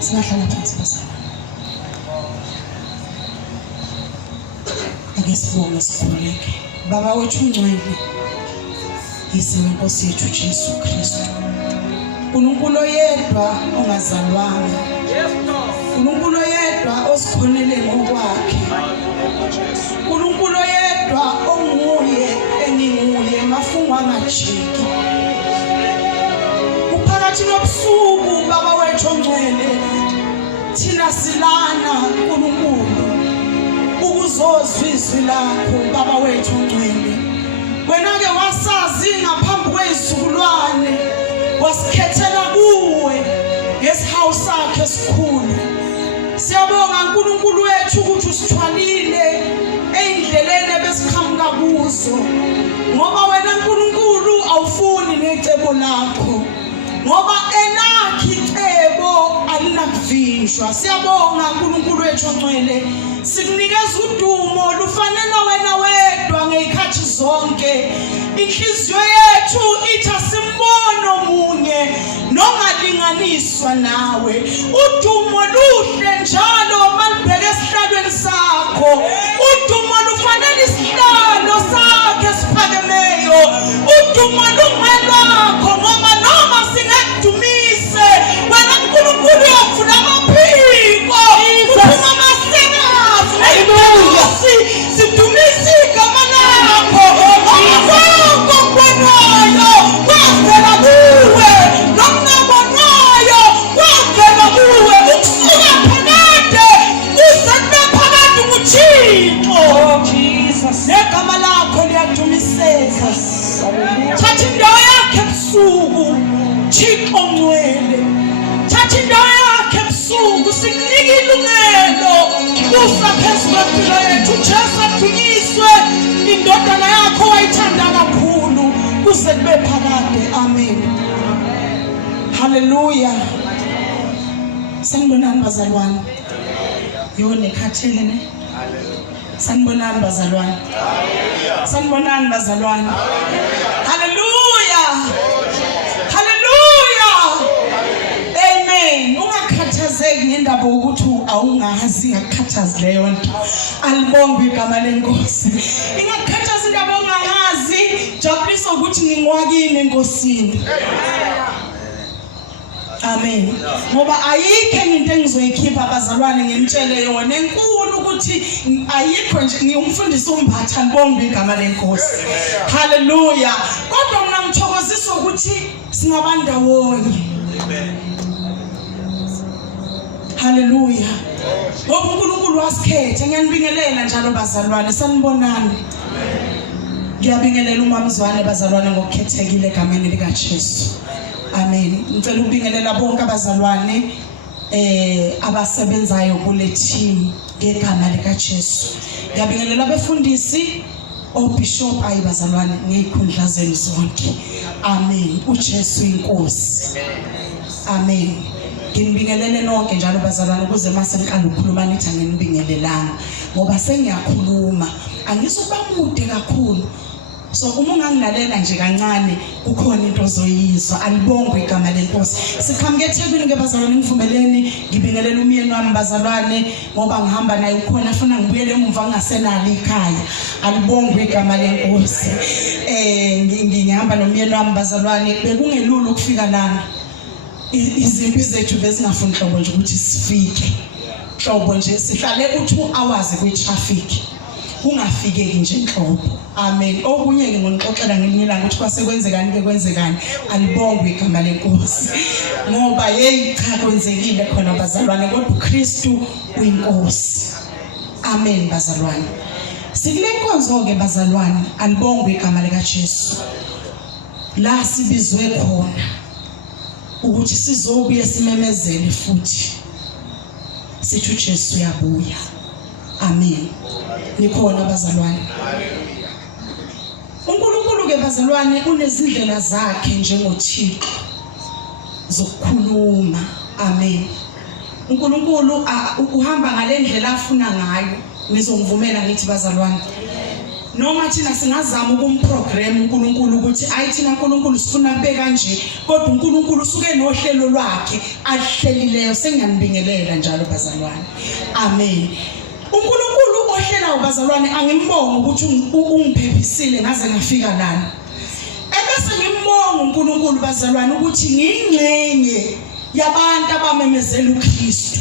Singahlala phansi bazalwane. Ake sibonge sikhuleke. Baba wethu ungcwele, yise wenkosi yethu Jesu Kristu. uNkulunkulu yedwa ongazalwanga. uNkulunkulu yedwa osikhonele ngokwakhe. uNkulunkulu yedwa onguye enginguye mafungwa ngajiki. Uphakathi nobusuku baba wethu ongcwele, thina silana uNkulunkulu ukuzozwa izwi lakho baba wethu ongcwele. Wena ke wasazi ngaphambi kwezizukulwane, wasikhethela kuwe ngesihawu sakhe esikhulu. Siyabonga uNkulunkulu wethu ukuthi usithwalile endleleni ebesiqhamuka kuzo, ngoba wena uNkulunkulu awufuni necebo lakho, ngoba elakho icebo alinakuvinjwa. Siyabonga uNkulunkulu wethu ongcwele, sikunikeza udumo lufanele wena wedwa ngezikhathi zonke. Inhliziyo yethu ithi asimbone omunye nongalinganiswa nawe. Udumo luhle njalo malibheke esihlalweni sakho. Udumo lufanele isihlalo sakhe esiphakemeyo. Udumo lungelakho ngoba noma singakudumise wena uNkulunkulu uyavula amaphiko. Uphuma amasengazi. Haleluya. Sidumise igama lakho. Negama lakho liyadumiseka. Thatha indawo yakhe ebusuku, Thixo ongcwele. Thatha indawo yakhe ebusuku, sikunike ilungelo kusa phezu kwempilo yethu. Jesu adunyiswe, indodana yakho wayithanda kakhulu kuze kube phakade. Amen. Haleluya. Sanibonani bazalwane. Yone khathele ne? Sanibonani bazalwane. Sanibonani bazalwane. Haleluya. Haleluya. Amen. Ungakhathazeki ngendaba ukuthi awungazi, ngakhathazi leyo nto. Alibonge igama lenkosi. Ingakhathazi indaba ongayazi, jabulisa ukuthi ngingwakini enkosini. Amen. Ngoba ayikho into engizoyikhipha abazalwane ngimtshele yona enkulu ukuthi ayikho nje, ngiyumfundisa uMbatha, ngibonge igama lenkosi. Haleluya. Kodwa mina ngithokozisa ukuthi singabandawonye. Amen. Haleluya. Ngoba uNkulunkulu wasikhetha. Ngiyanibingelela njalo bazalwane. Sanibonani. Ngiyabingelela uMamzwane bazalwane ngokukhethekile egameni lika Jesu. Amen. Ngicela ukubingelela bonke abazalwane abasebenzayo kule team ngegama lika Jesu. Ngiyabingelela abefundisi, oBishop ayibazalwane ngezikhundla zenu zonke. Amen. uJesu inkosi. Amen. Nginibingelele nonke njalo bazalwane ukuze mase ngiqala ukukhuluma nithi anginibingelelanga ngoba sengiyakhuluma, angisuba mude kakhulu. So uma ungangilalela nje kancane kukhona into ozoyizwa. Alibonge igama lenkosi. Siqhamuke eThekwini ngebazalwane, ngivumeleni ngibingelela umyeni wami bazalwane ngoba ngihamba naye ukhona, afuna ngibuyele emuva ngingasenalo ikhaya. Alibonge igama lenkosi. Ngihamba nomyeni wami bazalwane, bekungelula ukufika lana. Izimpi zethu bezingafuni hlobo nje ukuthi sifike. Hlobo nje sihlale u2 hours kwi-traffic. Kungafikeki nje inhlobo. Amen. Okunye ngingonixoxela ngelinye ukuthi kwasekwenzekani ke kwenzekani. Alibonge igama lenkosi. Ngoba cha kwenzekile khona bazalwane, kodwa uKristu uyinkosi. Amen bazalwane. Sikule nkonzo ke bazalwane, alibonge igama lika Jesu. La sibizwe khona ukuthi sizobuye simemezele futhi sithi uJesu uyabuya. Amen. Nikhona bazalwane. uNkulunkulu ke bazalwane unezindlela zakhe njengoThixo zokukhuluma. Amen. uNkulunkulu uhamba ngale ndlela afuna ngayo. Ngizongivumela ngithi bazalwane, noma thina singazama ukumprogram uNkulunkulu ukuthi ayithina uNkulunkulu sifuna kube kanje kodwa uNkulunkulu usuke nohlelo lwakhe ahlelileyo sengiyanibingelela njalo bazalwane. Amen. uNkulunkulu ohlela ubazalwane angimbonga ukuthi ungiphephisile ngaze ngafika lana. Ebese ngimbonga uNkulunkulu bazalwane ukuthi ngingcenye yabantu abamemezela uKristu.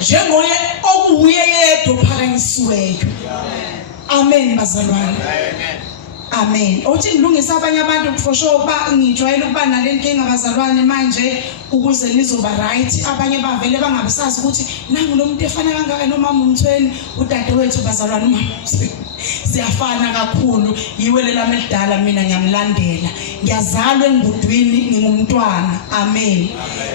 Njengoye okuye yedwa phakanyisiweyo. Amen bazalwane. Amen. Uthi ngilungisa abanye abantu for sure ba ngijwayele ukuba nalenkinga bazalwane manje ukuze nizoba right. Abanye bavele bangabisazi ukuthi nangu lo muntu efana kangaka nomama umthweni udadewethu bazalwane umama siyafana kakhulu. Yiwele lami elidala mina ngiyamlandela. Ngiyazalwa engudwini ngingumntwana. Amen.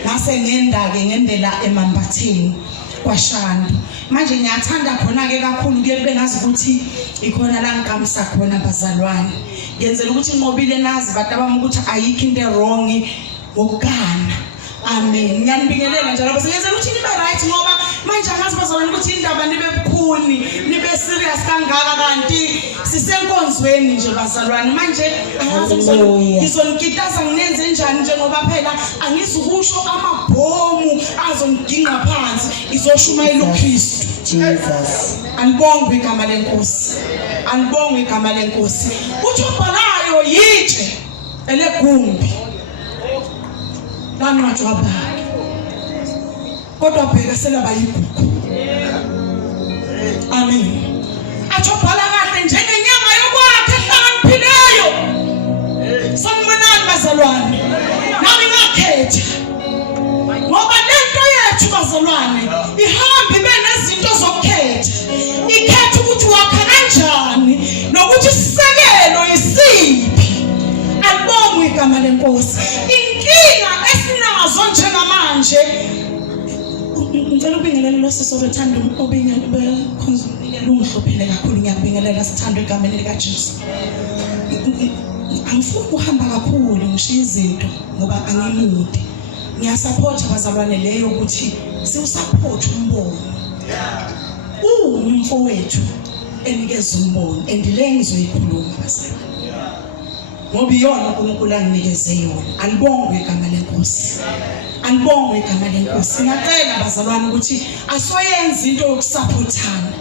Ngase ngendake ngendela eMam Mbatheni kwashanda. Manje ngiyathanda khona ke kakhulu ke bengazi ukuthi ikhona la ngikamisa khona bazalwane. Ngenzela ukuthi nqobile nazi abantu abami ukuthi ayikho into wrong ngokugana. Amen. Ngiyanibingelela njalo bese ngenzela ukuthi nibe right ngoba manje angazi bazalwane ukuthi indaba nibe bukhuni nibe serious kangaka kanti sisenkonzweni nje bazalwane. Manje angazi ngizonikitaza nginenze njani njengoba phela angizukusho amabhomu azongiginqa phansi izoshumayela uKristu. Jesus. Anibonge igama lenkosi. Anibonge igama lenkosi. Uthi obhalayo yitshe elegumbi lanqwajwaba kodwa bheka selaba yigugu. Amen. Athobhala kahle njengenyanga yokwakhe ehlakanipheleyo. Sanibonani bazalwane. Nami ngakhetha ngoba lento yethu bazalwane ihamba ibe nezinto zokukhetha. Ikhetha ukuthi wakha kanjani nokuthi sisekelo isiphi. Alibonge igama lenkosi. Inkinga esinazo njengamanje ngicela ukubingelela lo sisi obethanda obingelela bekhonzumile ungihlophele kakhulu. Ngiyabingelela sithanda igama lika Jesu. Angifuni ukuhamba kakhulu ngishiya izinto ngoba angimude. Ngiyasupport abazalwane leyo ukuthi siusupport umbono. Umfowethu enikeza umbono andile ngizoyikhuluma bazalwane. Ngoba iyona uNkulunkulu anginikeze yona. Alibonge igama lenkosi. Alibonge igama lenkosi. Ngicela bazalwane ukuthi asoyenza into yokusupportana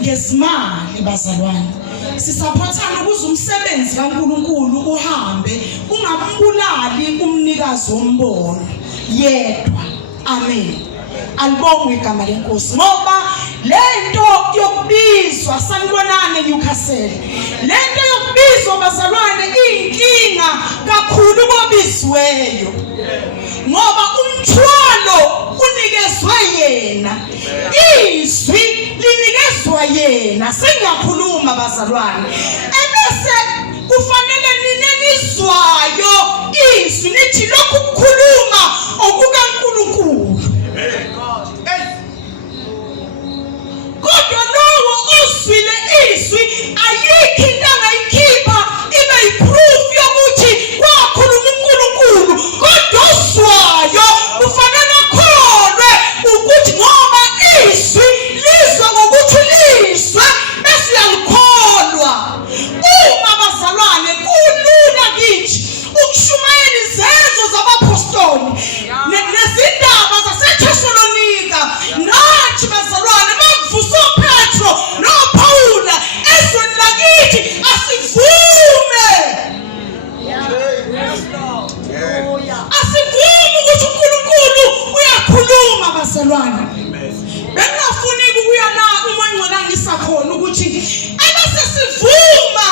ngezimali bazalwane. Sisupportana ukuze umsebenzi kaNkulunkulu uhambe ungambulali umnikazi wombono yedwa. Amen. Alibonge igama lenkosi ngoba lento yokubizwa sanibonane Newcastle. Lento yokubizwa bazalwane inkinga kakhulu kobiziweyo ngoba umthwalo unikezwe yena. Izwi linikezwe yena. Sengiyakhuluma bazalwane. Ebese kufanele ninenizwayo izwi nithi lokhu kukhuluma okukaNkulunkulu. Kodwa lowo oswile izwi ayikho into angayikhipha ibe yiproof yokuthi wakhuluma uNkulunkulu. Kodwa oswayo kufanele akholwe ukuthi ngoba izwi lizwa ngokuthi lizwe bese uyalikholwa. Uma bazalwane kulula kithi ukushumayela izenzo zabapostoli nezindaba zaseThesalonika. Nathi bazalwane makuvusa uPetro noPaula ezweni lakithi asivume. Asivume ukuthi uNkulunkulu uyakhuluma bazalwane. Bengafuni ukuya la uma ngicela khona ukuthi ebese sivuma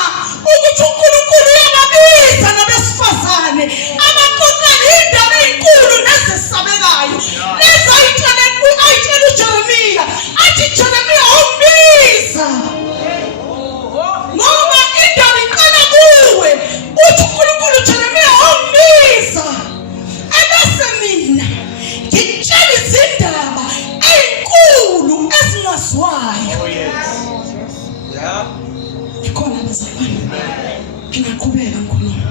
ukuthi uNkulunkulu uyababiza nabesifazane abaqoqana indaba ezinkulu nezisabekayo. Lezi ayitshela uJeremiya athi Jeremiya uBiza ngoba indaba iqala kuwe. Uthi uNkulunkulu Jeremiya uBiza. Ebese mina ngitshela izindaba ezinkulu ezingaziwayo. Ikhona bazalwane. Ngingaqhubeka ngikhuluma.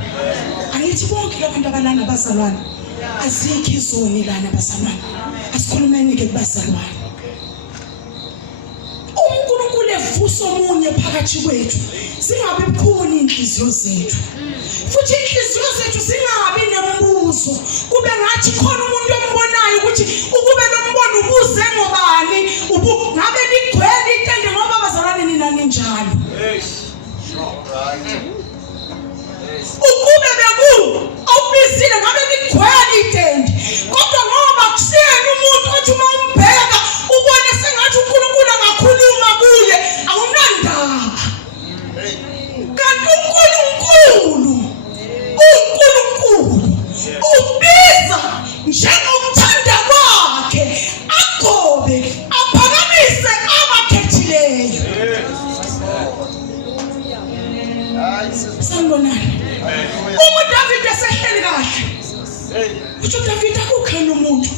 Angithi bonke labantu abalana bazalwane azikho izoni lana bazalwane. Asikhulumeni ke bazalwane. uNkulunkulu evusa omunye phakathi kwethu singabe bukhona inhliziyo zethu futhi inhliziyo zethu singabi nembuzo kube ngathi khona umuntu ombonayo ukuthi ukube lo mbono ubuze ngobani ngabe ligcwele intende ngoba abazalwane nina ninjalo ukube beku awubizile ngabe ligcwele intende kodwa ngoba kusiyena umuntu othi uma umbheka ubone sengathi uNkulunkulu angakhuluma kuye awunandaba kanti uNkulunkulu uBiza ngokuthanda kwakhe agobe aphakamise abakhethileyo sanibonani uDavid esehleli kahle uthi uDavid akukhona umuntu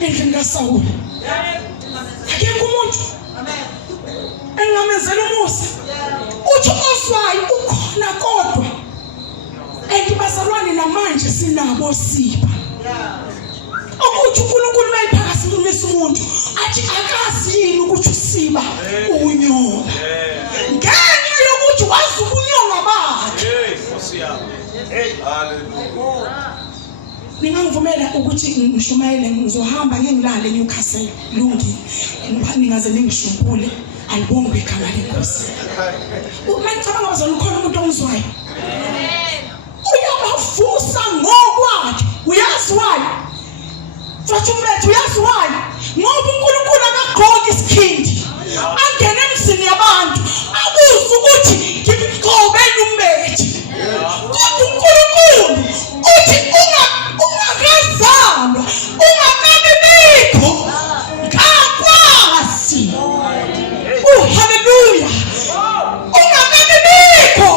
endlini kaSawuli akekho umuntu engamenzela umusa uthi ozwayo ukhona kodwa bazalwane namanje sinabo siba ukuthi uNkulunkulu mayiphakasimisa umuntu athi akazi yini ukuthi usiba unyonga ngenxa yokuthi wazi ukunyonga bakhe haleluya ningangivumela ukuthi ngishumayele ngizohamba ngingilale eNewcastle lungi ningaze ningishumpule alibonge igama lenkosi uma ngicabanga bazalwane ukhona umuntu ongizwayo uyabavusa ngokwakhe uyazi why Fathumethu uyazi why ngoba uNkulunkulu akagqoki isikhindi angene emzini yabantu abuza ukuthi ngigqobeni umbethi kodwa uNkulunkulu uthi ungakazalwa ungakabi bikho ngakwazi haleluya ungakabi bikho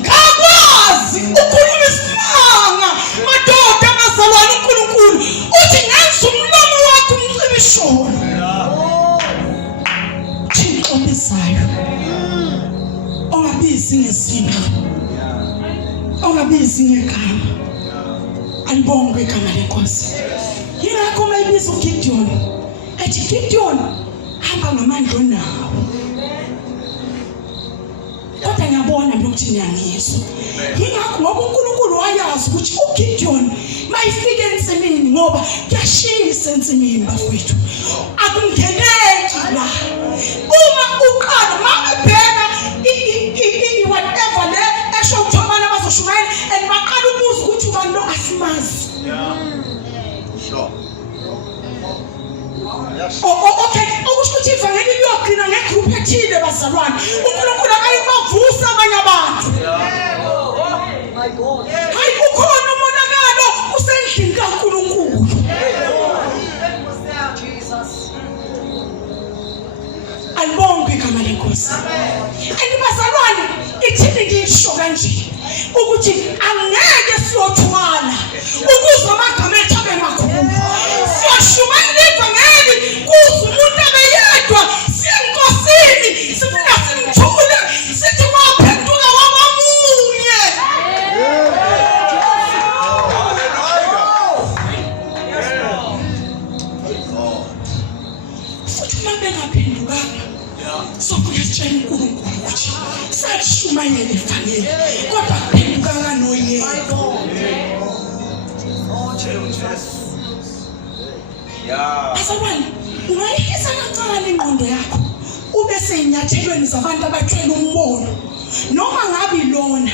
ngakwazi ukhuluma isimanga madoda abazalwane uNkulunkulu uthi ngenza umlomo wakho umcibisholo Thixo obizayo ongabizi ngezinto ongabizi ngegama alibonge igama lenkosi yingakho mayibiza uGideon ethi Gideon hamba ngamandla onawo kodwa ngiyabona ukuthi niyangizwa yingakho ngoba uNkulunkulu wayazi ukuthi uGideon mayifike ensimini ngoba kuyashisa ensimini bafowethu akungeneki la uma uqala mabebheka whatever le esho uthobana bazoshumayela and baqala ukubuza ukuthi ubani lo asimazi sure okay okusho ukuthi ivangeli liyogcina ngegroup ethile bazalwane uNkulunkulu akayibavusa abanye abantu my God hayi ukhona umonakalo usendlini kaNkulunkulu alibonge igama lenkosi andibazalwane ithini ngisho kanje ukuthi angeke siyothwala ukuze amagama ethu abe makhulu siyashumayela ivangeli kuze umuntu abeyedwa siyenkosini sifuna simthule sithi waphenduka wabamunye futhi uma bengaphendukanga sokuya sitshela uNkulunkulu ukuthi sashumayela ivangeli kodwa kuphendukanga noyedwa bazalwane ungayikisa kancane ingqondo yakho ube seyinyathelweni zabantu abathwele umbono noma ngabe ilona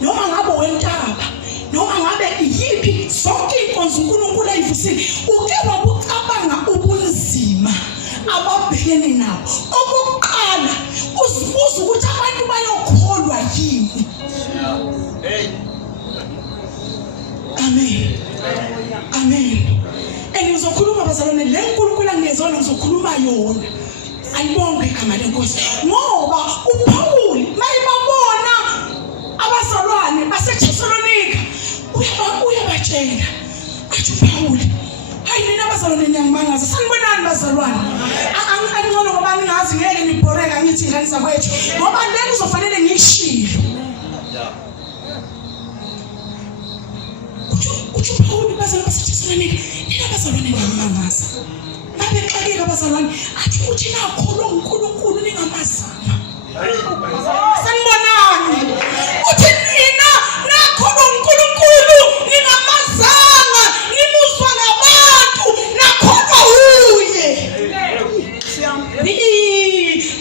noma ngabe wentaba noma ngabe iyiphi zonke inkonzo uNkulunkulu ayivusile uke wabucabanga ubunzima ababhekene nabo okokuqala uzibuza ukuthi abantu bayokholwa yini amen amen engizokhuluma bazalwane le nkulunkulu angezona ngizokhuluma yona ayibonge igama lenkosi ngoba uPaul mayibabona abazalwane baseThessalonika uyabatshela athi uPaul hayi nina bazalwane niyangimangaza sanibonani bazalwane angcono ngoba ningazi ngeke nibhoreka ngithi ingane zakwethu ngoba lento uzofanele ngishilo uthi uPaul bazalwane baseThessalonika nina bazalwane niyangimangaza babe xa uyaqhakeka bazalwane athi uthi nakho lo uNkulunkulu ningamazama sanibonani uthi nina nakho lo uNkulunkulu ningamazama nimuzwa ngabantu nakho uye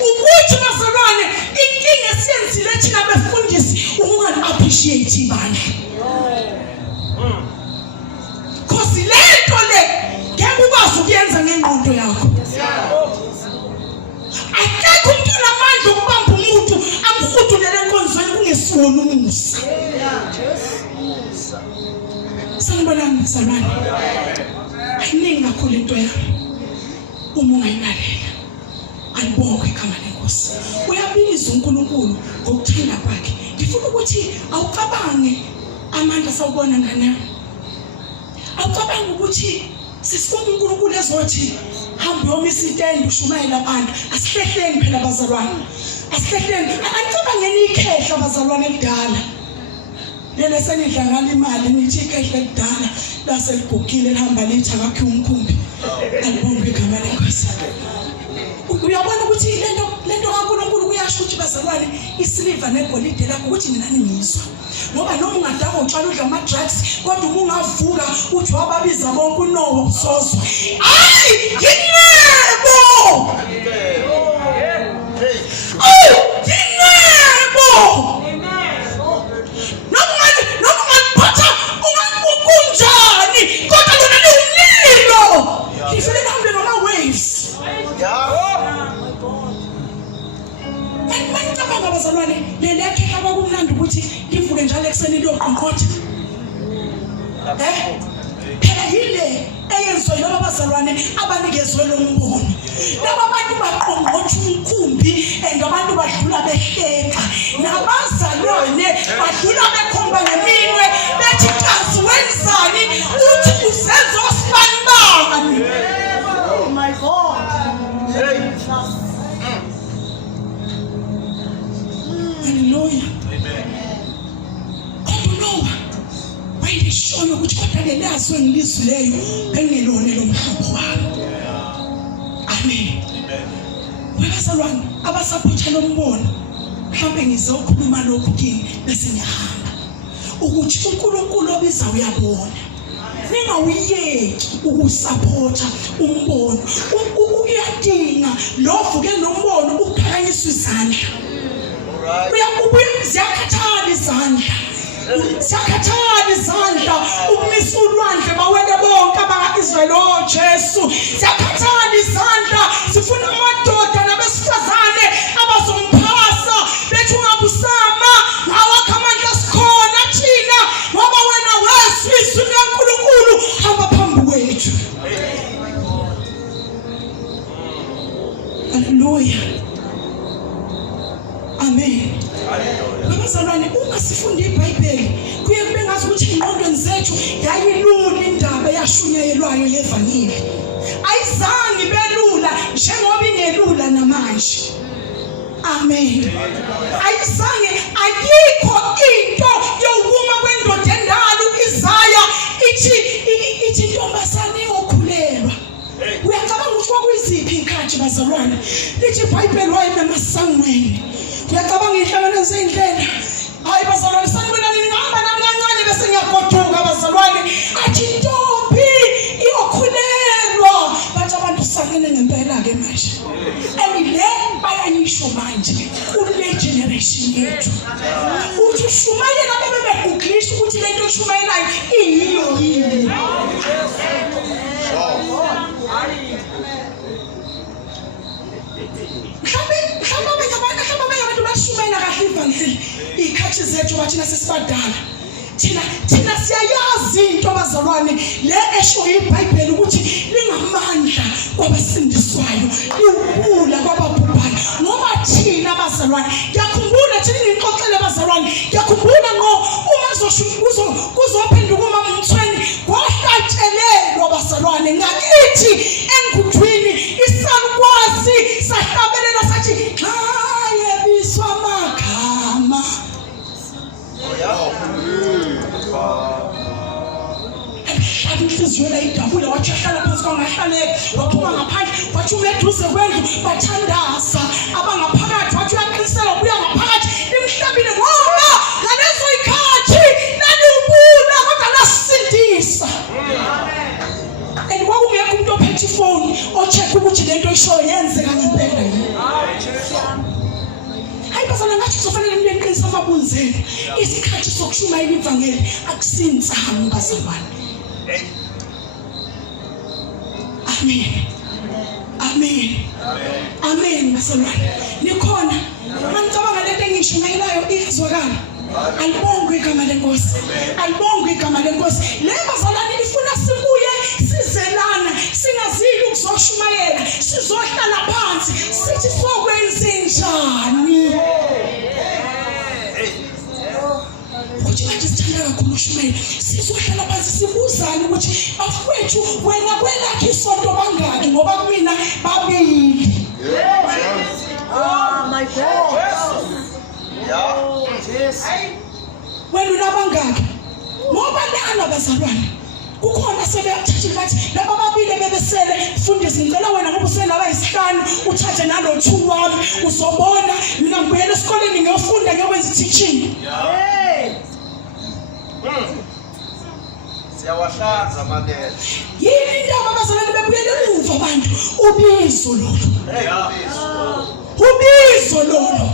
ukuthi bazalwane inkinga esiyenzile thina befundisi ungazi appreciate ibandla because lento le ngeke ukwazi ukuyenza ngengqondo yakho akekho umuntu onamandla okubamba umuntu amhudulele enkonzweni kungesiwona umusa sanibonani bazalwane ayiningi kakhulu into yami uma ungayinalela alibonke igama lenkosi uyabiza uNkulunkulu ngokuthanda kwakhe ngifuna ukuthi awucabange amandla sawubona ngane awucabange ukuthi sisifuna uNkulunkulu ezothi hamba uyomisa intende ushumayela abantu asihlehleni phela bazalwane asihlehleni anicabangeni ikhehla bazalwane elidala lele senidlangala imali nithi ikhehla elidala laseligugile lihamba lithi akakhe umkhumbi alibonke igama lenkosi uyabona ukuthi lento kaNkulunkulu kuyasho ukuthi bazalwane isiliva negolide lakho ukuthi mina ngizwa ngoba noma ungadaka uqala udla ama drugs kodwa uma ungavuka uthi wababiza bonke uNowa usozwa hayi yinebo noma ngiphatha ungakunjani kodwa lona liwumlilo lifele lihambe ngama waves Mangicabanga bazalwane leli yakhe abakumnandi ukuthi livuke njalo ekseni liyoqonqotha phela yile eyenzwe laba bazalwane abanikezwe lo mbono laba bantu baqonqotha umkhumbi abantu badlula behleka nabazalwane badlula bekhomba ngeminwe bethi kazi wenzani uthi usenzo sibanibani oh my god Hallelujah. Kodwa wayishoyo ukuthi kodwa lelazwe ngilizwileyo bengelone lo mhlaba wami. Amen. Bazalwane abasaphotha lo mbono mhlambe ngizokhuluma lokhu kini bese ngiyahamba ukuthi uNkulunkulu obiza uyabona. Ningawuyeki ukusupport umbono. Uyadinga lovuke nombono ukuphakanyiswa izandla. Ziyakhathala izandla ukumisa ulwandle bawele bonke abaka-Israyeli Jesu ziyakhathala izandla sifuna amadoda nabesifazane abazomphasa bethi ungabusama ngawakho amandla sikhona thina ngoba wena wezwa izwi likaNkulunkulu hamba phambi kwethu Hallelujah Amen Bazalwane uma sifunda iBhayibheli kuye kube ngathi ukuthi ingqondweni zethu yayilula indaba yashunyayelwayo yevangeli ayizange belula njengoba ingelula namanje Amen ayizange ayikho into yokuma kwendoda endala uIsaya ithi intombazane okhulelwa uyacabanga ukuthi kwakuyiziphi ikhathi bazalwane lithi iBhayibheli wayemasangweni uyacabanga ihlanganise indlela hayi bazalwane sanibona nini ngihamba nami kancane bese ngiyagoduka bazalwane athi intombi iyokhulelwa bathi abantu sakene ngempela ke manje le bayayisho manje kule generation yethu uthi ushumayela bebebeguglisha ukuthi lento oshumayelayo iyiyo yini Shumayela kahle ivangeli ikhathi zethu bathina sesibadala thina siyayazi into bazalwane le esho iBhayibheli ukuthi lingamandla kwabasindiswayo liwubula kwababhubhayo ngoba thina bazalwane ngiyakhumbula thina ngixoxele bazalwane ngiyakhumbula uma kuzophenduka uMama Mthweni kwahlatshelelwa bazalwane ngakithi enguthwini isalukwazi sahlabelela sathi Swamagama inhliziyo la idabula wathi ahlala phansi kwangahlale waphuma ngaphandle wathi umeduze kwendlu bathandaza abangaphakathi wathi uyaqinisela ubuya ngaphakathi imhlabile ngoba ngalezo ikhathi lalubula kodwa lasindisa. And kwakungekho umuntu ophethe ifoni o-check ukuthi lento ishoyo yenzeka ngempela yini. Hayi bazana ngathi kuzofanele nibe niqinisa amabunzeni. Isikhathi sokushumayela ivangeli akusinzanga bazalwane. Amen. Amen. Amen bazalwane. Nikhona manicabanga lento engishumayelayo izwakala. Alibongwe igama lenkosi. Alibongwe igama lenkosi. Le bazalwane ifuna sibuye sizelana singazili ukuzoshumayela sizohlala phansi sithi sokwenzenjani. Ukuthi manje sithanda kakhulu ukushumayela sizohlala phansi sibuzane ukuthi bafowethu wena kwelakhe isonto bangaki ngoba kumina babili. Oh my God. Yes. Wena unabangaki ngoba lana bazalwane kukhona sebeyathatha bathi laba babili bebesele fundisi ngicela wena ngoba usele abayisihlanu uthathe nalo 2 wami uzobona mina ngibuyela esikoleni ngiyofunda ngiyokwenza teaching. Siyawahlanza amabele. Yini indaba bazalwane bebuyela emuva abantu ubizo lolu. Ubizo lolu.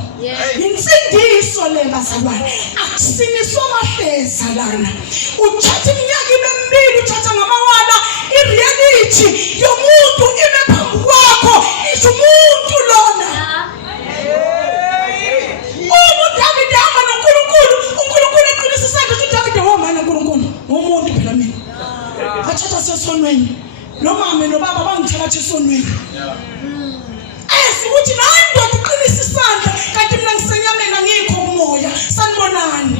Insindiso le bazalwane akusiniswa amahleza lana. Uthatha iminyaka emibili uthatha ngamawala ireality yomuntu ime phambi kwakho isho umuntu lona. David ama noNkulunkulu uNkulunkulu eqinisisa ukuthi David womana uNkulunkulu umuntu phela mina. Bathatha sesonweni nomama nobaba bangithatha esonweni. Ukuthi nayi ndoda uqinisa isandla kanti mina ngisenyameni ngikho umoya sanibonani.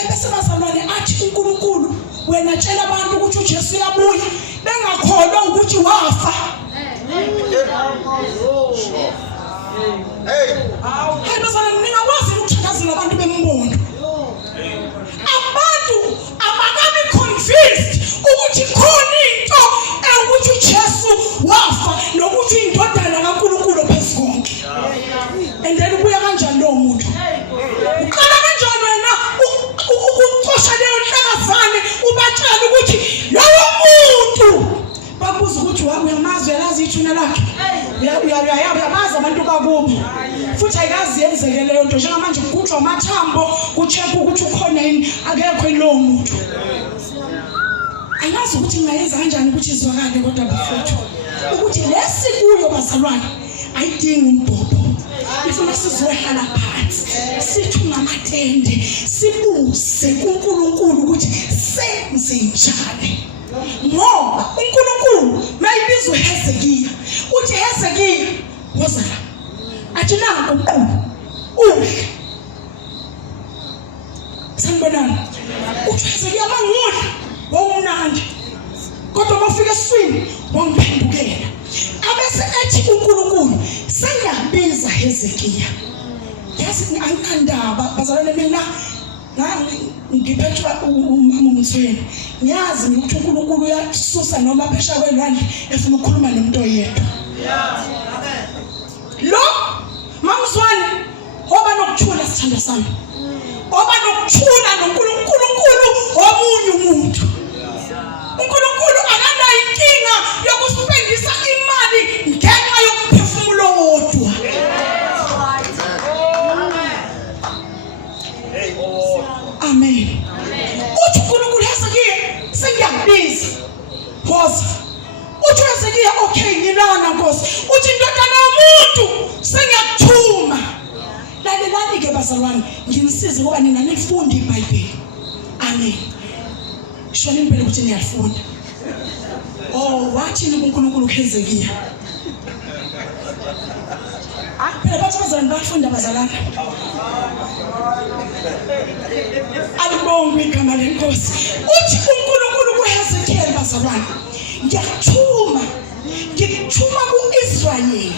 Ebese bazalwane athi uNkulunkulu wena tshela abantu ukuthi uJesu uyabuya bengakholwa ukuthi wafa. Hayi bazalwane ningakwazi ukuthakazela abantu bembondo. Abantu abakabi convinced ukuthi khona into ukuthi uJesu wafa nokuthi indodana kaNkulunkulu phezulu. And then ubuya kanjani lo muntu? Uqala kanjani wena ukuqosha leyo nhlangazane ubatshela ukuthi lowo muntu babuza ukuthi uyamazwe lazi ithuna lakhe. Uyamazi abantu bakubo. Futhi ayikazi yenzeke leyo nto njengamanje kugujwa amathambo kucheck ukuthi ukhona yini akekho lo muntu. Angazi ukuthi ngingayenza kanjani ukuthi izwakale kodwa bafethu ukuthi lesikuyo bazalwane ayidingi umbhobho. Ifuna sizohlala phansi sithunga amatende sibuze kuNkulunkulu ukuthi senze njani. Ngoba uNkulunkulu mayibizwe Hezekiya uthi Hezekiya wozala athi nanku umqulu uhle sanibonani uthi Hezekiya mangudla wawumnandi kodwa mafika eswini wangiphendukela. Abese ethi uNkulunkulu sengiyabiza Hezekiya. Yazi angikandaba bazalwane mina ngiphethwa umama umthweni ngiyazi ukuthi uNkulunkulu uyasusa noma phesha kwelwandle efuna ukukhuluma nomuntu oyedwa. Lo mamzwane oba nokuthula sithanda sami oba nokuthula noNkulunkulu omunye umuntu. uNkulunkulu akanayo inkinga yokuspendisa imali ngenxa yokuphefumulo wodwa. Amen. Uthi uNkulunkulu Hezekiya sengiyabiza. Phosa. Uthi Hezekiya okay ngilana Nkosi. Uthi indodana yomuntu sengiyakuthuma. Lalelani ke bazalwane ngimsize ngoba nina nifunda iBhayibheli. Amen. Shona impela ukuthi niyafunda. Oh wathini uNkulunkulu kuHezekiya? Phela bathi bazalwane bafunda bazalana. Alibongwe igama lenkosi. Uthi uNkulunkulu kuHezekiya bazalwane ngikuthuma kuIsrayeli.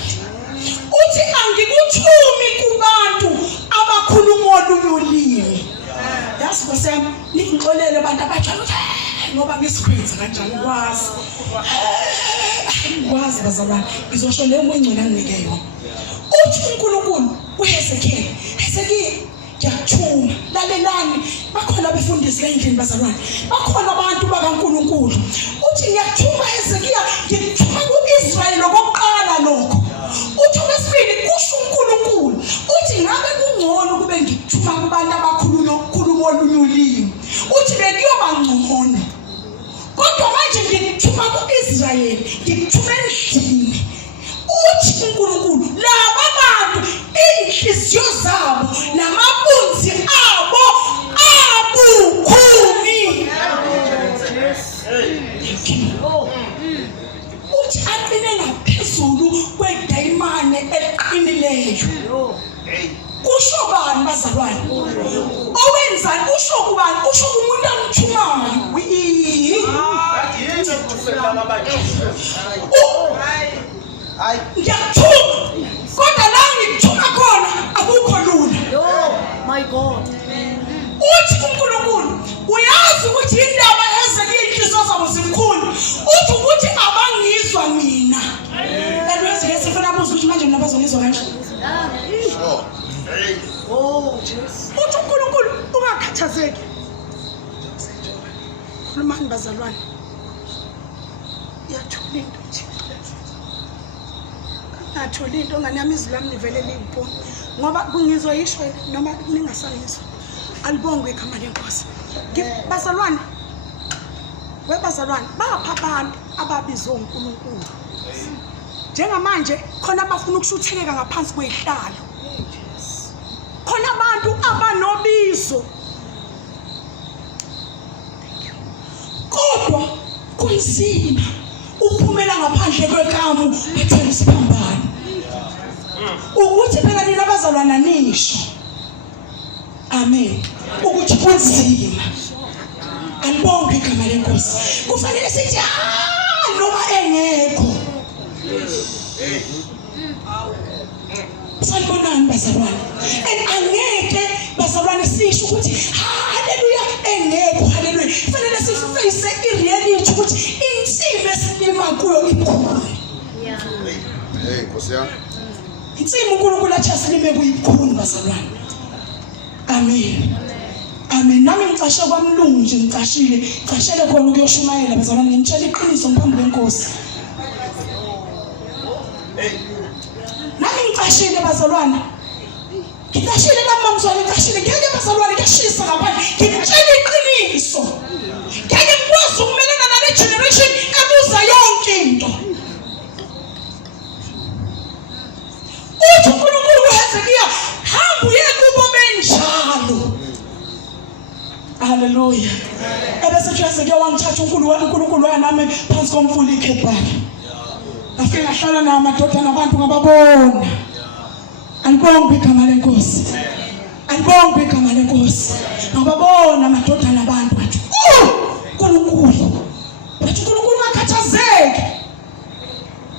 Uthi angikuthumi kubantu abakhuluma olunye ulimi. Yasi Nkosiyami ningixolele abantu abatshala ukuthi ngoba ngisikhwenza kanjani kwazi. angikwazi bazalwane ngizosho leyo ngcwele anginike yona. Uthi uNkulunkulu uHezekiya, Hezekiya ngiyakuthuma lalelani, bakhona abefundisi la endlini bazalwane, bakhona abantu bakaNkulunkulu. Uthi ngiyakuthuma Hezekiya, ngikuthuma kuIsrayeli lokuqala lokho. Uthi okwesibili kusho uNkulunkulu, uthi ngabe kungcono kube ngikuthuma kubantu abakhuluma olunye ulimi. Uthi bekuyoba ngcono. Kodwa manje ngikuthuma kuIsrayeli, ngikuthuma endlini. Uthi uNkulunkulu laba bantu inhliziyo zabo namabunzi abo abukhuni. Uthi aqine ngaphezulu kwedayimane eqinileyo. Kusho bani bazalwane? Owenzani kusho kubani? Kusho kumuntu amthumayo. Ngiyakuthuma kodwa la ngikuthuma khona akukho lula. My God. Uthi uNkulunkulu uyazi ukuthi indaba eZekiya inhliziyo zabo zikhulu. Uthi ukuthi abangizwa mina. Elokuthi sifuna buza ukuthi manje mina bazongizwa kanjani? Oh, Jesus. Uthi uNkulunkulu ungakhathazeki. Khulumani bazalwane. Yathula into nje. Athula into ngani yami izwi lami livele liyimponi. Ngoba kungizwa yisho noma ningasangizwa. Alibongwe igama lenkosi. Bazalwane. Webazalwane bapha abantu ababizwe uNkulunkulu. Njengamanje khona abafuna ukushutheleka ngaphansi kwezihlalo. Khona abantu abanobizo. Kodwa kunzima uphumela ngaphandle kwekamu ethwele isiphambano. Ukuthi phela nina bazalwana nisho. Amen. Ukuthi kunzima. Alibonke igama lenkosi. Kufanele sithi noma engekho. Sanibonani bazalwane. Angeke bazalwane sisho ukuthi haleluya engekho haleluya. Kufanele siface ireality ukuthi insimo esilima kuyo ikhulu. Hey Nkosi yami. Insimo uNkulunkulu athi asilime kuyikhulu bazalwane. Amen. Amen. Nami ngicashe kwamlungu nje ngicashele khona ukuyoshumayela bazalwane ngimtshela iqiniso ngaphambi kwenkosi. Nami ngicashile bazalwane. Ngicashile namamzwane ngicashile ngeke bazalwane ngiyashisa ngaphandle. Ngimtshela iqiniso. Ngeke ngikwazi ukumelana nale generation ebuza yonke into. Uthi uNkulunkulu uHezekiya hamba uye kubo benjalo. Hallelujah. Ebese uHezekiya wangithatha uNkulunkulu wanami phansi komfuli ikhebhari. Afike ngahlala namadodana abantu ngababona. Alibonke igama lenkosi. Alibonke igama lenkosi. Ngababona amadodana abantu bathi, uNkulunkulu. Bathi uNkulunkulu akhathazeke.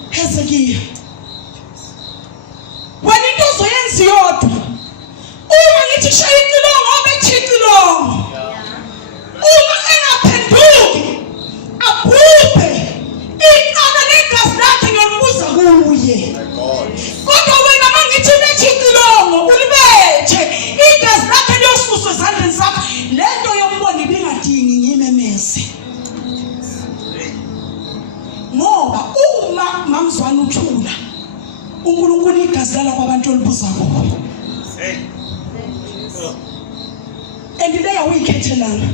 Hezekiya. Wena into ozoyenza yodwa. Uma ngithi shaya icilongo abethi icilongo. Uma engaphenduki abhubhe. Iqala negazi lakhe ngiyolibuza kuye. Kodwa wena mangithi ubethi icilongo ulibethe igazi lakhe liyosuswa ezandleni zakho. Lento yombona ibingadingi ngimemeze. Ngoba uma mamzwana uthula uNkulunkulu igazi lala kwabantu olibuza kubo. Endileya uyikhethelana.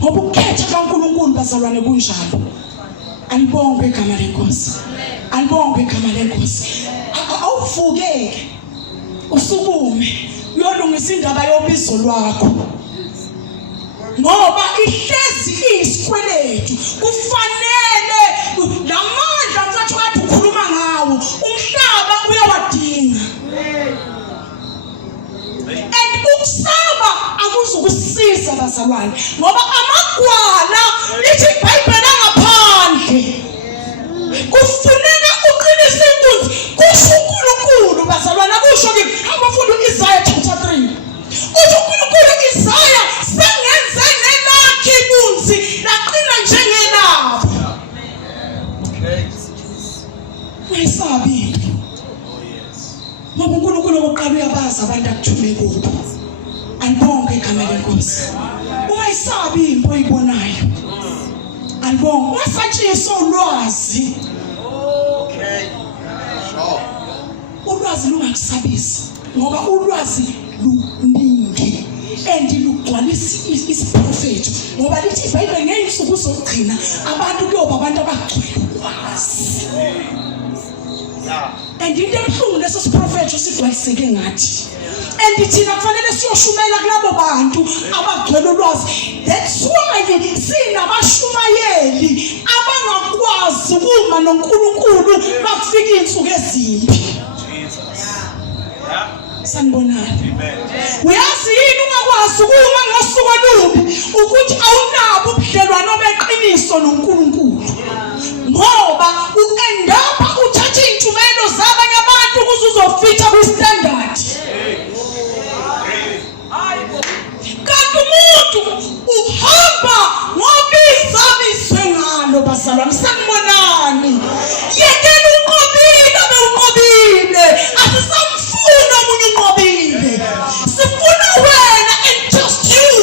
Ngoba ukukhetha kaNkulunkulu bazalwane kunjalo. Alibonke igama lenkosi. Alibonke igama lenkosi. Awuvukeke. Usukume uyolungisa indaba yobizo lwakho. Ngoba ihlezi isikweletu kufanele lamandla mfowethu wathi ukhuluma ngawo umhlaba uyawadinga. Ukusaba akuzukusiza bazalwane ngoba amagwala lithi iBhayibheli ngaphandle kufuneka uqinise inkunzi kusho uNkulunkulu bazalwane kusho kimi abafunda uIsaiah chapter 3 uthi uNkulunkulu Isaiah sengenze nelakhe ibunzi laqina njengelapha. ungayisabi ngoba uNkulunkulu oqala uyabaza abantu akuthume kuphi. Alibonge igama lenkosi. Ungayisabi into oyibonayo. Alibonge ungasatshiswa ulwazi. Okay. Sure. Ulwazi lungakusabisi ngoba ulwazi luningi and lugcwalisa isiprofethi ngoba lithi iBhayibheli ngeyinsuku zokugcina abantu kuyoba abantu abagcwele ulwazi. And into ebuhlungu leso siprofethi sigcwaliseke ngathi. And thina kufanele siyoshumela kulabo bantu abagcwele ulwazi. That's why sinabashumayeli abangakwazi ukuma noNkulunkulu makufika insuku ezimbi. Sanibonani. Uyazi yini ungakwazi ukuma ngosuku olubi ukuthi awunabo ubudlelwano beqiniso noNkulunkulu ngoba uendapha uthatha intumelo zabanye abantu ukuze uzofitha kwistandard. Kanti umuntu uhamba ngobiza biswe ngalo bazalwane. Sanibonani. Yekela unqobile bewunqobile. Asisamfuna omunye unqobile. Sifuna wena and just you.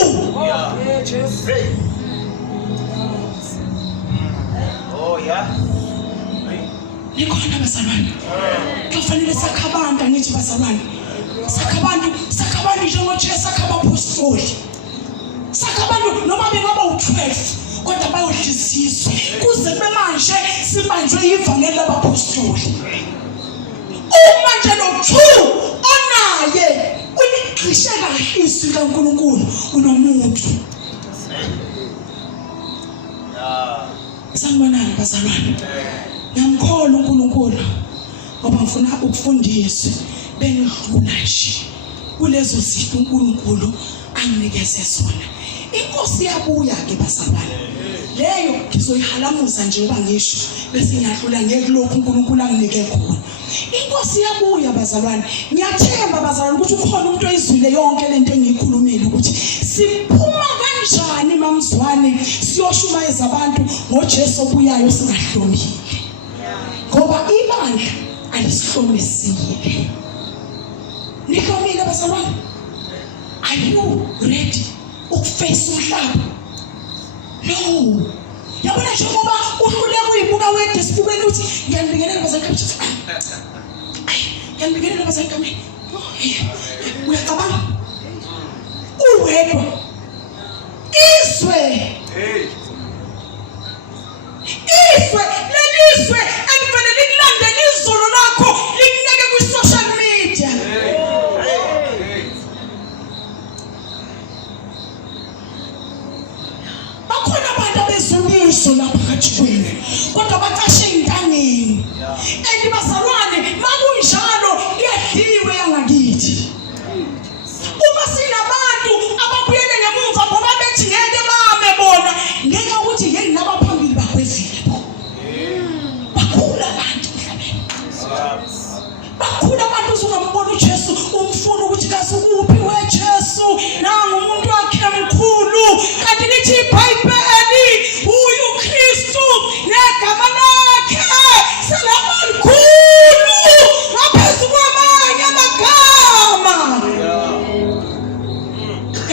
Oh yeah. Nikhona bazalwane. Kufanele sakhabanda ngithi bazalwane. Sakhabantu njengoJesu sakhabapostoli. Sakhabantu noma bengaba u12 kodwa bayohlisizwe kuze manje sibanjwe ivangeli labapostoli. Uma nje no2 onaye uliqishe kahle izwi kaNkulunkulu unomuntu. Sanibonani bazalwane. Ngiyamkholwa uNkulunkulu ngoba ngifuna ukufundisa benidlula nje kulezo zinto uNkulunkulu anginikeze zona. Inkosi yabuya ke bazalwane. Leyo ngizoyihalamuza nje ngoba ngisho bese ngiyadlula ngeke lokho uNkulunkulu anginike khona. Inkosi yabuya bazalwane. Ngiyathemba bazalwane ukuthi ukhona umuntu oyizwile yonke lento engiyikhulumile ukuthi siphuma kanjani mamzwane siyoshumayeza abantu ngoJesu obuyayo singahlomile. Ngoba ibandla alisihlomisile. Nihlomile bazalwane. Are you ready ukuface umhlaba? No. Yabona nje ngoba uhlule kuyibuka wedwa sifubeni uthi ngiyalibingelela bazalwane. Ngiyalibingelela bazalwane. Uyacabanga? Uwedwa. Izwe. Izwe leliswe elivele likulandela izolo lakho likuneke kwi-social media. Bakhona abantu abezuliso lapha kaJweni kodwa bacashe intangeni. And bazalwane makunjalo iyadliwe yangakithi. Uma sinabantu ababuyele ngemuva ngoba bethi ngeke bame bona ngeke ukuthi yini nabaphambili bakwezile bo. Bakhula abantu emhlabeni. Bakhula abantu uzungambona uJesu umfuna ukuthi kasukuphi weJesu nangu umuntu wakhe mkhulu kanti lithi iBhayibheli uKristu negama lakhe selamakhulu ngaphezu kwamanye amagama.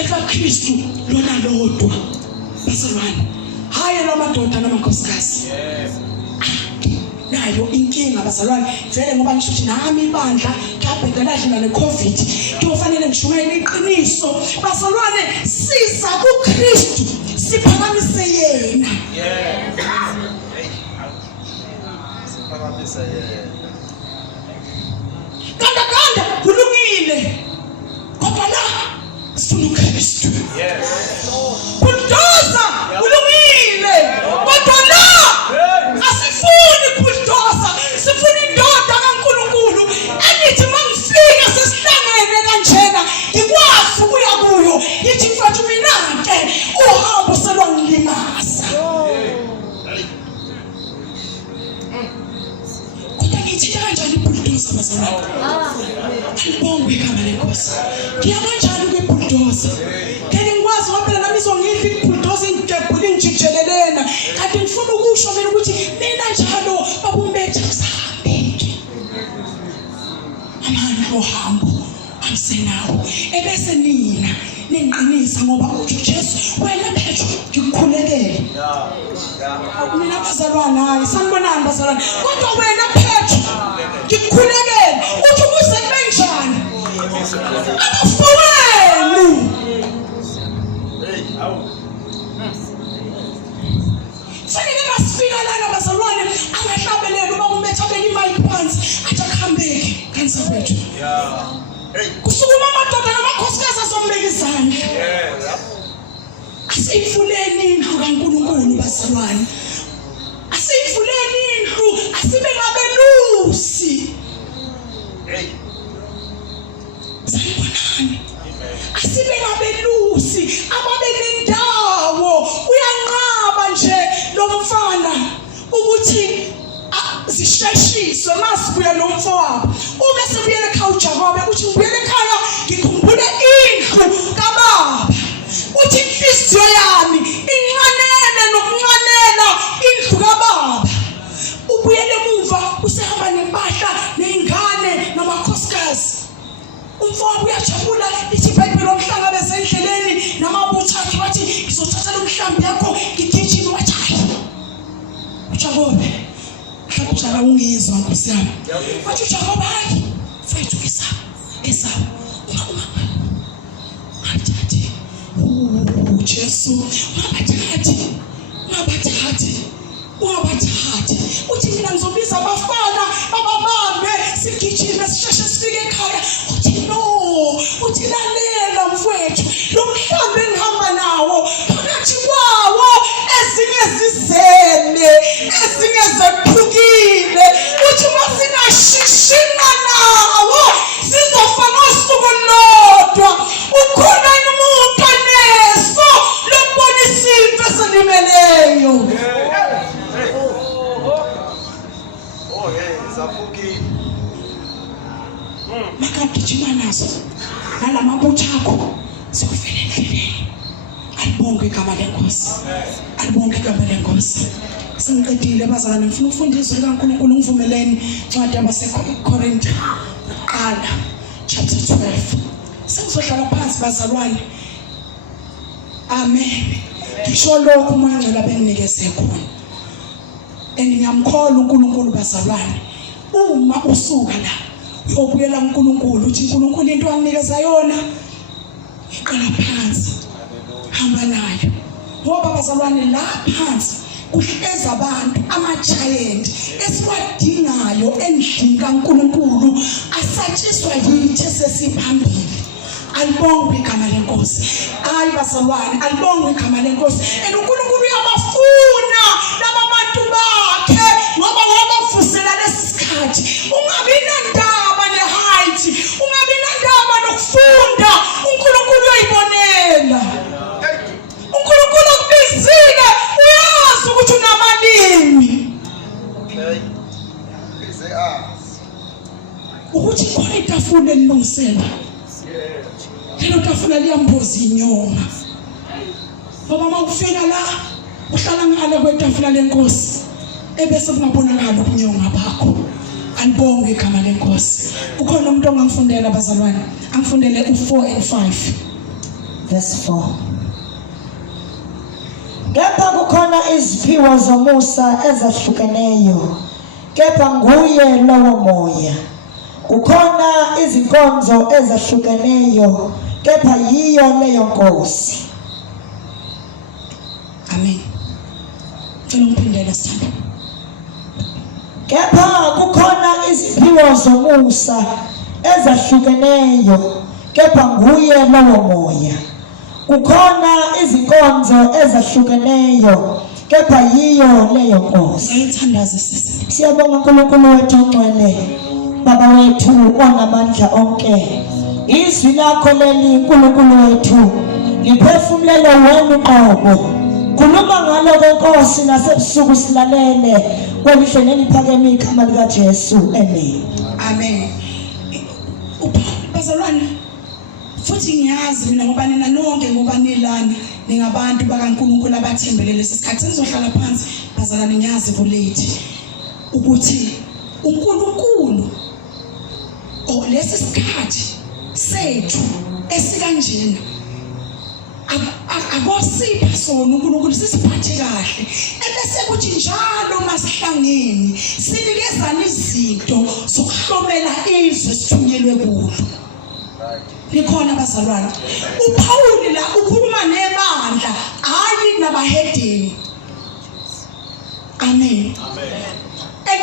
EkaKristu lona lodwa bazalwane. Hayi lamadoda namakhosikazi. Nayo inkinga bazalwane vele ngoba ngisho ukuthi nami ibandla ngabhekana dlula neCovid kufanele ngishumayele iqiniso bazalwane siza kuKristu siphakamise yena. Siphakamise yena. Kanda kulungile kodwa la sifuna uKristu. Yes. Bulldozer kulungile kodwa la asifuni bulldozer sifuna indoda kaNkulunkulu elithi mangifika sesihlangene kanjena ngikwazi ukuya kuyo yithi mfowethu mina ke uhambo selwangilimaza. Kodwa ngithi kanjani bulldozer bazalwane? Alibonge igama lenkosi. Ngiyakanjani kwibulldozer? Ngeke ngikwazi ngoba nami izongidla ibulldozer ingebhula injijelelena. Kanti ngifuna ukusho mina ukuthi mina njalo babumbethe kusahambe. ngize nawo ebese nina ninqinisa ngoba uthi Jesu wena phethu ngikukhulekele mina bazalwane hayi sanibonani bazalwane kodwa wena phethu ngikukhulekele uthi ukuze kube njani abafowenu Sanike masifika lana bazalwane angahlabeleli uba umetha beli mic phansi athi akuhambeke kansabethu kusukuma amadoda namakhosikazi azombeka izandla asiyivuleni indlu kaNkulunkulu bazalwane asiyivuleni indlu asibe ngabelusi sanibonani asibe ngabelusi ababenendawo uyanqaba nje lo mfana ukuthi zisheshiswe masibuya lo mfowabo uma sebuyele ekhaya uJakobe uthi ngibuyele ekhaya ngikhumbule indlu kababa uthi inhliziyo yami inqanele nokunqanela indlu kababa ubuyele emuva usehamba nempahla nezingane namakhosikazi umfowabo uyajabula lithi iBhayibheli omhlangabeze endleleni namabutho akhe wathi ngizothatha lo mhlambi yakho ngigijime wathi uJakobe Hlabujala ungizwa Nkosi yami. Wathi uJakobe hayi mfethu Esau. Athi Jesu ungabathathi. Uthi mina ngizobiza abafana bababambe sigijime sisheshe sifike ekhaya. Uthi no, uthi lalela mfethu. Lo mhlambi engihamba nawo phakathi kwawo ezinye zizeme, ezinye zephukile. Uthi masingashishina nawo sizofa ngosuku lodwa. Ukhona umuntu oneso lokubonisa imfe eselimeleyo. Makagijima nazo nalamabutho akho sikufela endleleni. Alibonge igama lenkosi. Alibonge igama lenkosi. Sengiqedile bazalwane ngifuna ukufundisa kaNkulunkulu ngivumeleni ncwadi yabaseKorinte qala chapter 12. Sengizohlala phansi bazalwane. Amen. Ngisho lokho umoya ngcwele benginikeze khona. Ngiyamkholwa uNkulunkulu bazalwane. Uma usuka la uyobuyela kuNkulunkulu uthi uNkulunkulu into anginikeza yona iqala phansi. Hamba nayo. Ngoba bazalwane la phansi kuhlezi abantu ama-giant esiwadingayo endlini kaNkulunkulu asatshiswa yithi sesiphambili. Alibongwe igama lenkosi. Hayi bazalwane, alibongwe igama lenkosi. uNkulunkulu uyabafuna laba bantu bakhe ngoba wabafusela lesi sikhathi. Ungabi nandaba ne-height, ungabi nandaba nokufunda. uNkulunkulu uyayibonela. uNkulunkulu ukubizile uyazi ukuthi unamalimi. Ukuthi khona itafula elilungisela. Lelo tafula liyamboza inyonga. Ngoba mawufika la uhlala ngale kwetafula lenkosi ebese kungabonakala ubunyonga bakho. Alibonge igama lenkosi. Ukhona umuntu ongangifundela bazalwane. Angifundele u4 and 5 verse 4. Kepha kukhona iziphiwo zomusa ezahlukeneyo, kepha nguye lowo moya. Kukhona izinkonzo ezahlukeneyo, kepha yiyo leyo nkosi. Amen. Ngicela ungiphindele sithando. Kepha kukhona iziphiwo zomusa ezahlukeneyo, kepha nguye lowo moya. Kukhona izinkonzo ezahlukeneyo, kepha yiyo leyo nkosi. Ngiyithandaza sisi. Siyabonga uNkulunkulu wethu ongcwele, Baba wethu onamandla onke. Izwi lakho leli uNkulunkulu wethu liphefumulele wena uqobo. Khuluma ngalo kwenkosi nasebusuku silalele kwelihleleni liphakeme igama lika Jesu. Amen. Amen. Bazalwane futhi ngiyazi mina ngoba nina nonke ngoba nilana ningabantu bakaNkulunkulu abathembele lesi sikhathi. Sizohlala phansi bazalwane ngiyazi kulate ukuthi uNkulunkulu lesi sikhathi sethu esikanjena akosipha sona uNkulunkulu sisiphathe kahle ebese kuthi njalo masihlangene sinikezana izinto zokuhlomela izwe sithunyelwe kulo. Likhona abazalwane, uPaul la ukhuluma nebandla hayi nabahedeni. Amen.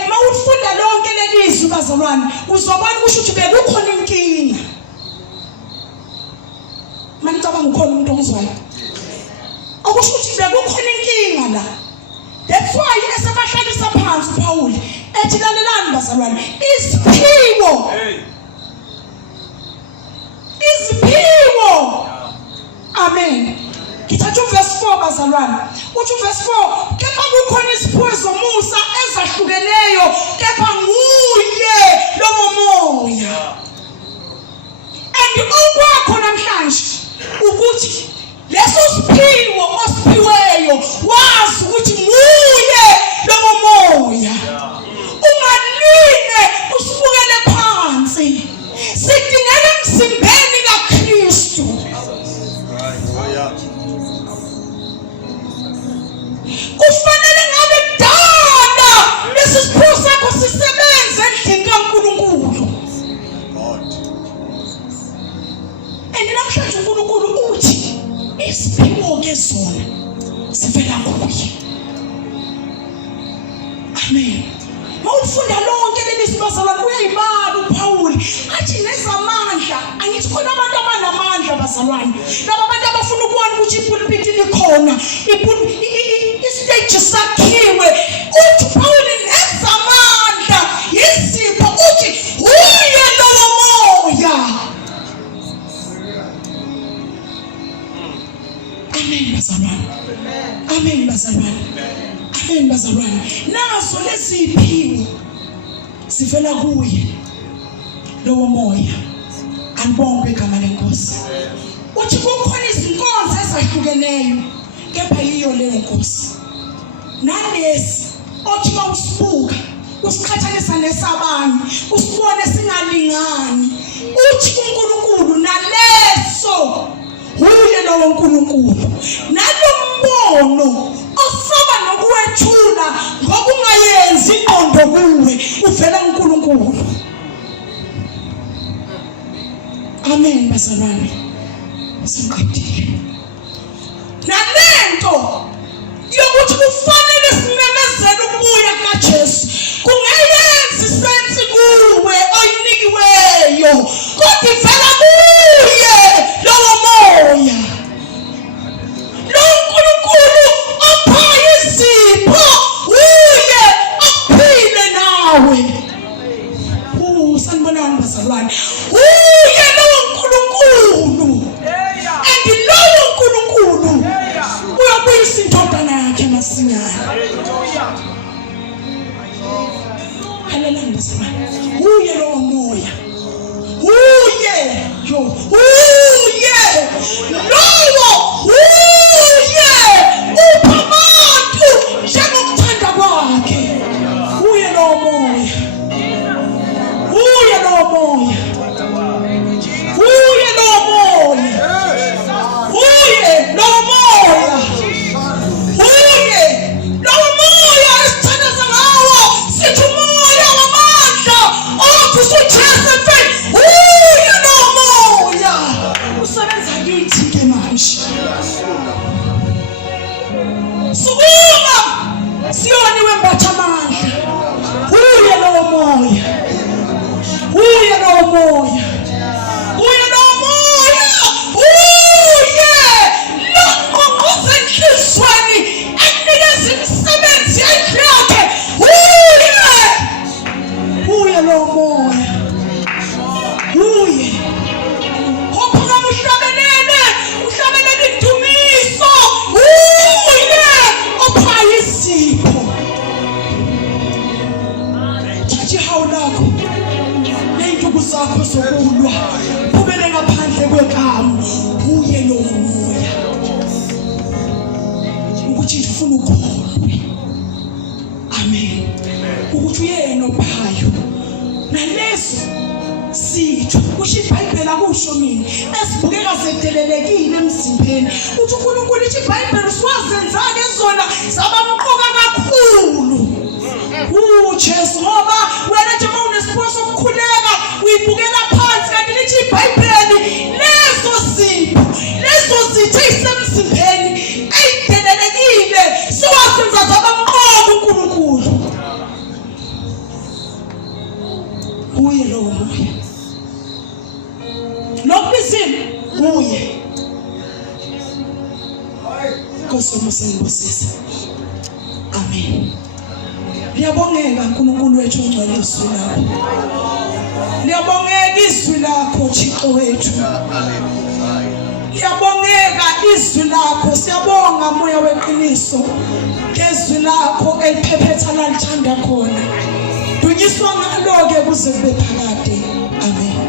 Uma ufunda lonke lelizwi bazalwane uzobona ukuthi bekukhona inkinga. Manicabanga ukhona umuntu ongizwayo. Okusho ukuthi bekukhona inkinga la. That's why esebahlalisa phansi uPaul ethi lalelani bazalwane isiphiwo. Isiphiwo. Amen. Kithatha uverse 4 bazalwane. Uthi uverse 4 kepha kukhona isiphiwo zomusa ezahlukeneyo kepha nguye lowo moya. And okwakho namhlanje ukuthi leso siphiwo osiphiweyo wazi ukuthi nguye lowo moya. Ungaline usifukele phansi. Sidingela emzimbeni kaKristu. Kufanele ngabe kudala lesi siphiwo sakho sisebenze endlini kaNkulunkulu. Namhlanje uNkulunkulu uthi isiphiwo ke sona sivela kuye. Amen. Mawufunda lonke leli bazalwane uyayibala uPaul athi nezamandla angithi khona abantu abanamandla bazalwane. Laba abantu abafuna ukubona ukuthi ipulpit likhona, istage sakhiwe. Uthi Paul nezamandla yisipho uthi uye lowo moya. Amen bazalwane. Amen bazalwane. Amen bazalwane. Naso lesiphiwo sivela kuye lowo moya. Anibonke igama lenkosi. Uthi kukhona izinkonzo ezahlukeneyo kepha yiyo leyo nkosi. Nalesi othi mawusibuka usiqhathanisa nesabanye usibone singalingani. Uthi uNkulunkulu naleso uye lowo uNkulunkulu nalombono ofaba nokuwethula ngokungayenzi ingqondo kuwe uvela uNkulunkulu. Amen bazalwane. Siqedile. Nalento yokuthi kufanele simemezele ukubuya kaJesu kungayenzi sensi kuwe oyinikiweyo kodwa ivela kuye lowo moya. Lo uNkulunkulu ophayo isipho uye aphile nawe. Sanibonani bazalwane. Uye lowo uNkulunkulu. And lowo uNkulunkulu uyabuyisa indodana yakhe masinyane. Haleluya bazalwane. Uye lowo moya. Uye yo. Uye lowo. Uye uBantu ngokuthanda kwakhe. Uye lowo moya. Uye lowo moya. Uye lowo moya. Uye lowo moya. Uye lowo moya esithandaza ngawo sithi umoya wamandla ovusa uJesu. Uye lowo moya usebenza kithi ke manje. Sukuma Siyoni wembatha amandla. Uye lowo moya. Uye lowo moya. Uye lowo moya. Uye loqoqoza enhlizweni akunikeza imisebenzi yakhe. Uye lowo moya. Uye hophana uhlabelele indumiso. Uye ophayo isipho. Thatha ihawu lakho ney'ntuku zakho zokulwa ubele ngaphandle kwekamu. Uye lowo moya ukuthi ngifuna ukholwe. Amen. Ukuthi uyena ophayo naleso sitho kusho iBhayibheli phela kusho mina esibukeka sedelelekile emzimbeni uthi uNkulunkulu ithi iBhayibheli siwazenza-ke zona zabamqoka kakhulu Jesu ngoba wena nje uma unesipho sokukhuleka uyibukela phansi kanti lithi iBhayibheli lezo zipho lezo zitho ezisemzimbeni eyidelelekile siwazenza zabamqoka uNkulunkulu uye lo moya lokubizini uye Nkosi sengibusisa amen Liyabongeka uNkulunkulu wethu ongcwele izwi lakho Liyabongeka izwi lakho Thixo wethu Liyabongeka izwi lakho siyabonga moya weqiniso ngezwi lakho eliphephetha la lithanda khona Dunyiswa ngalo ke kuze kube phakade amen